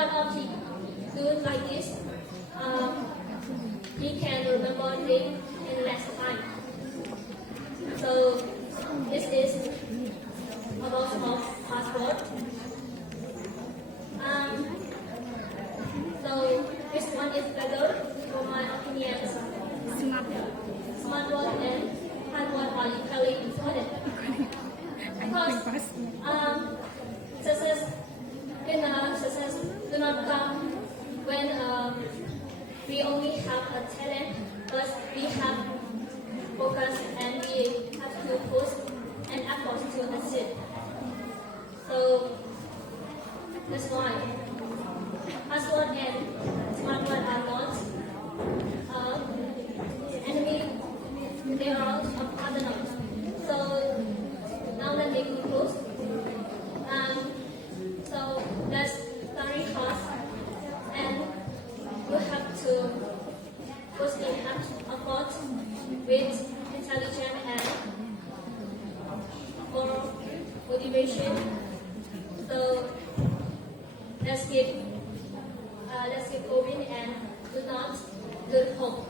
But he do it like this, he can remember things in less time. So this is about small password. So which one is better for my opinion? Smart word and hard word are equally important. Because success do not come when we only have a talent, but we have focus and we have to push and effort to achieve. So that's why password and smart word are not enemy, they are partners. So now let me conclude. So that's very hard, and you have to put in effort with intelligence and for motivation. So let's keep going and do not lose hope.